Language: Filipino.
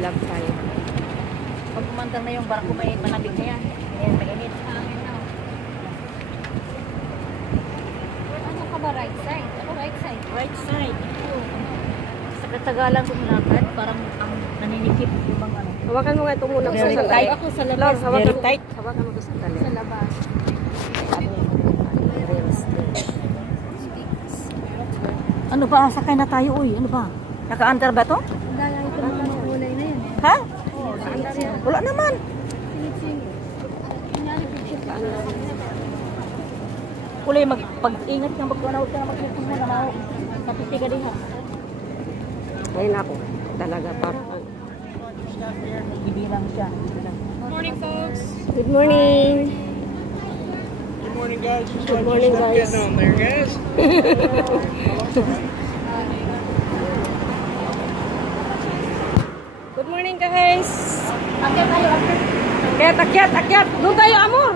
vlog tayo. Pag kumandang na yung barko, may malamig na yan. Ayan, mainit. Ano ka ba? Right side? Ako right side. Right side. Sa katagalan kong lakad, parang ang naninikip yung mga ano. Hawakan mo nga ito muna Very sa tight. Ako sa labas. Lord, Very tight. Hawakan mo ito sa tali. Sa labas. Ano ba? Sakay na tayo, uy. Ano ba? Naka-under ba to? Dahil ito mga kulay na yun. Ha? Oo, under yan. Wala naman. Singit-singit. Kulay pag-ingat ka, magpanawag ka na mag-ingat mo na napiti ka din ha. Ayun ako. Talaga parang. Ibilang siya. Morning, folks. Good morning. Good morning, guys. Good morning, guys. Getting on there, guys. Good morning, guys. Akyat tayo, akyat. Akyat, akyat, akyat. Doon tayo, amo.